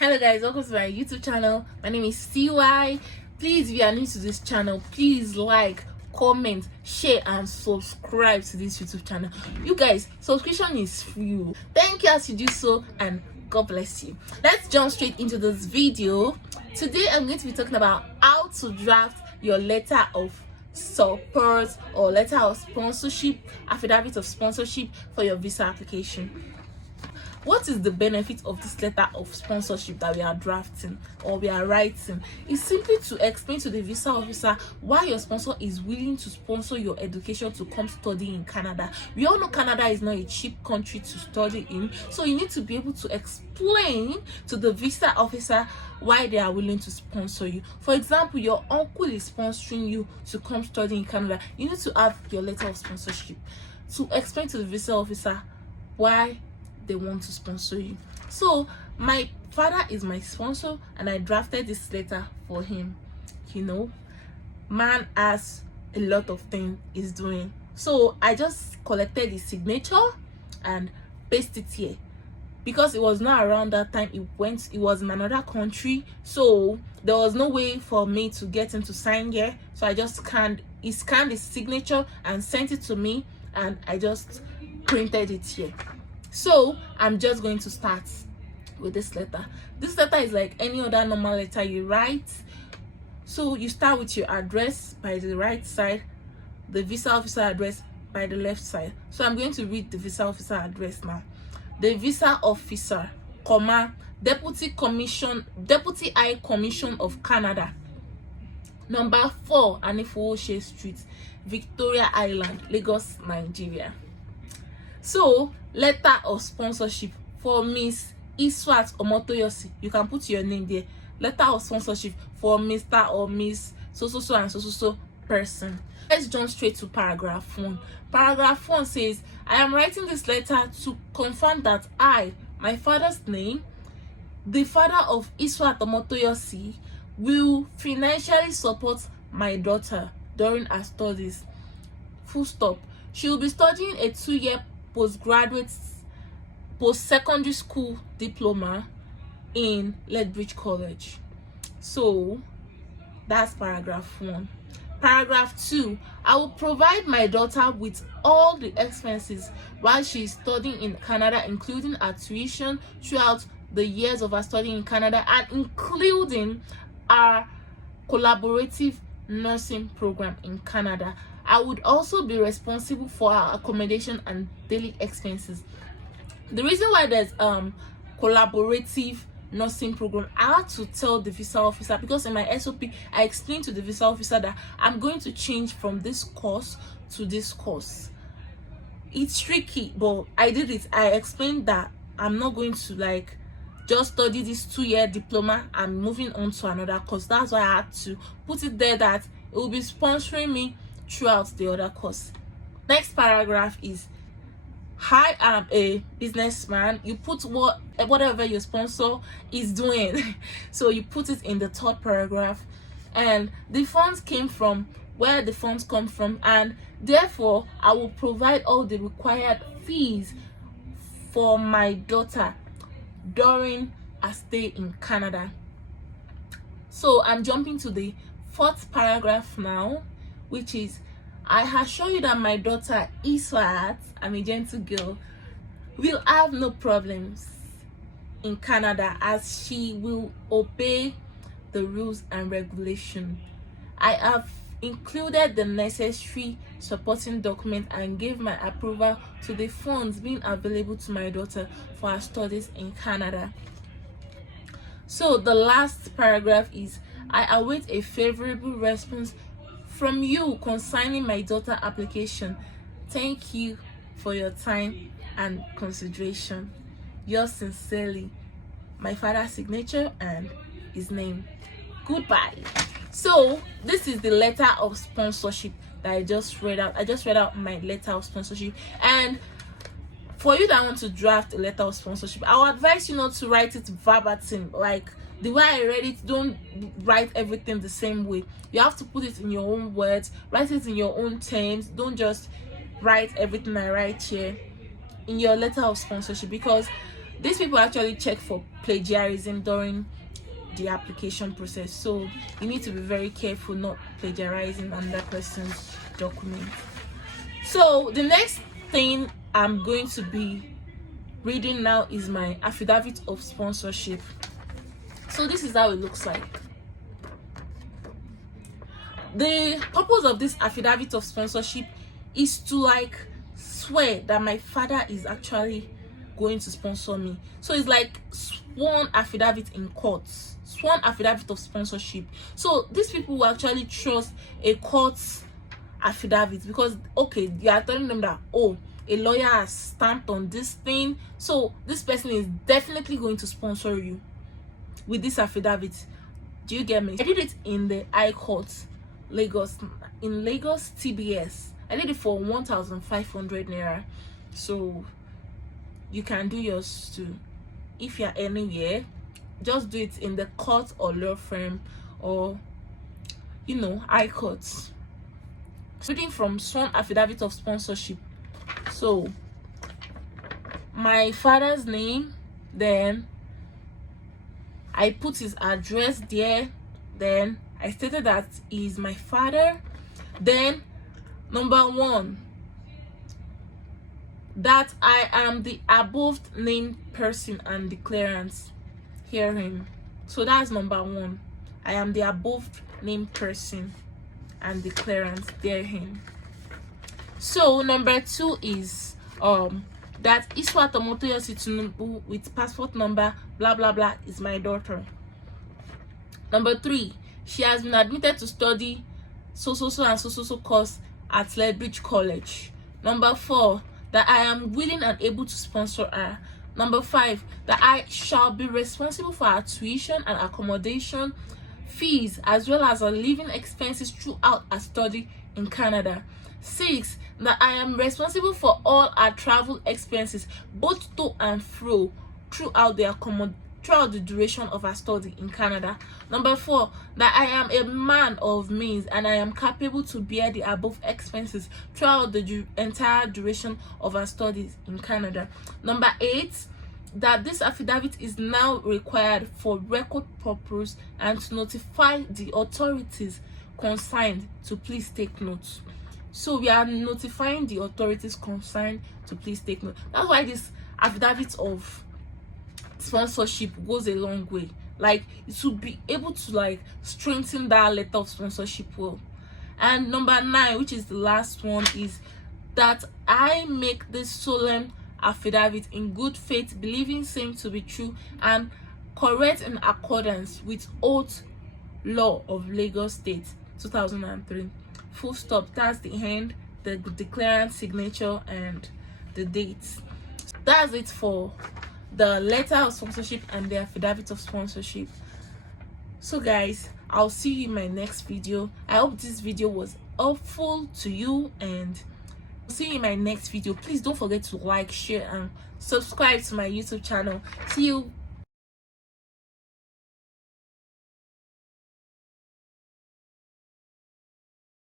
Hello guys, welcome to my YouTube channel. My name is CY. Please, if you are new to this channel, please like, comment, share and subscribe to this YouTube channel. You guys, subscription is free. Thank you as you do so, and God bless you. Let's jump straight into this video. Today I'm going to be talking about how to draft your letter of support or letter of sponsorship, affidavit of sponsorship for your visa application. What is the benefit of this letter of sponsorship that we are drafting or we are writing? It's simply to explain to the visa officer why your sponsor is willing to sponsor your education to come study in Canada. We all know Canada is not a cheap country to study in, so you need to be able to explain to the visa officer why they are willing to sponsor you. For example, your uncle is sponsoring you to come study in Canada. You need to have your letter of sponsorship to explain to the visa officer why they want to sponsor you. So my father is my sponsor and I drafted this letter for him. You know, man has a lot of things he's doing, so I just collected his signature and pasted it here. Because it was not around that time, it was in another country, so there was no way for me to get him to sign here. So I just scanned his signature and sent it to me, and I just printed it here. So I'm just going to start with this letter. This letter is like any other normal letter you write. So you start with your address by the right side, the visa officer address by the left side. So I'm going to read the visa officer address now. The visa officer, comma, Deputy High Commission of Canada, number 4 Anifuoshe Street, Victoria Island, Lagos, Nigeria. So letter of sponsorship for Miss Iswat Omotoyosi. You can put your name there. Letter of sponsorship for Mr. or Miss so and so person. Let's jump straight to paragraph 1. Paragraph 1 says, I am writing this letter to confirm that I, my father's name, the father of Iswat Omotoyosi, will financially support my daughter during her studies. Full stop. She will be studying a 2-year post-secondary school diploma in Lethbridge College. So that's paragraph 1. Paragraph 2, I will provide my daughter with all the expenses while she is studying in Canada, including her tuition throughout the years of her studying in Canada and including our collaborative nursing program in Canada. I would also be responsible for her accommodation and daily expenses. The reason why there's collaborative nursing program, I had to tell the visa officer, because in my SOP I explained to the visa officer that I'm going to change from this course to this course. It's tricky, but I did it. I explained that I'm not going to just study this 2-year diploma. I'm moving on to another course. That's why I had to put it there that it will be sponsoring me throughout the other course. Next paragraph is, I am a businessman. You put whatever your sponsor is doing. So you put it in the 3rd paragraph, and the funds came from where the funds come from, and therefore I will provide all the required fees for my daughter during a stay in Canada. So I'm jumping to the 4th paragraph now, which is, I assure you that my daughter Iswat, I'm a gentle girl, will have no problems in Canada as she will obey the rules and regulations. I have included the necessary supporting document and gave my approval to the funds being available to my daughter for her studies in Canada. So the last paragraph is, I await a favorable response from you concerning my daughter application. Thank you for your time and consideration. Yours sincerely, my father's signature and his name. Goodbye. So this is the letter of sponsorship that I just read out. I just read out my letter of sponsorship, and for you that want to draft a letter of sponsorship, I would advise you not to write it verbatim. Like the way I read it, don't write everything the same way. You have to put it in your own words, write it in your own terms. Don't just write everything I write here in your letter of sponsorship, because these people actually check for plagiarism during the application process, so you need to be very careful not plagiarizing another person's document. So the next thing I'm going to be reading now is my affidavit of sponsorship. So this is how it looks like. The purpose of this affidavit of sponsorship is to like swear that my father is actually going to sponsor me. So it's like sworn affidavit in court, sworn affidavit of sponsorship. So these people will actually trust a court's affidavit, because okay, you are telling them that, oh, a lawyer has stamped on this thing, so this person is definitely going to sponsor you with this affidavit. Do you get me? I did it in the High Court, Lagos, in Lagos TBS. I did it for 1,500 naira. So you can do yours too. If you're anywhere, just do it in the court or law firm, or High Court. Reading from sworn affidavit of sponsorship. So my father's name, then I put his address there, then I stated that he is my father. Then number 1, that I am the above named person and declarant herein. So that's number 1. I am the above named person and declarant therein. So number 2 is that Iswa Tomotoyosi Tinubu with passport number blah blah blah is my daughter. Number 3, she has been admitted to study so and so course at Lethbridge College. Number 4, that I am willing and able to sponsor her. Number 5, that I shall be responsible for her tuition and accommodation, fees, as well as her living expenses throughout her study in Canada. 6, that I am responsible for all our travel expenses, both to and fro, throughout the duration of our study in Canada. Number 4, that I am a man of means and I am capable to bear the above expenses throughout the entire duration of our studies in Canada. Number 8, that this affidavit is now required for record purpose and to notify the authorities concerned to please take note. So we are notifying the authorities concerned to please take note. That's why this affidavit of sponsorship goes a long way. Like, it will be able to like strengthen that letter of sponsorship well. And number 9, which is the last one, is that I make this solemn affidavit in good faith, believing same to be true and correct in accordance with oath law of Lagos State 2003. Full stop. That's the end, the declarant signature and the dates. That's it for the letter of sponsorship and the affidavit of sponsorship. So guys, I'll see you in my next video. I hope this video was helpful to you, and see you in my next video. Please don't forget to like, share and subscribe to my YouTube channel. See you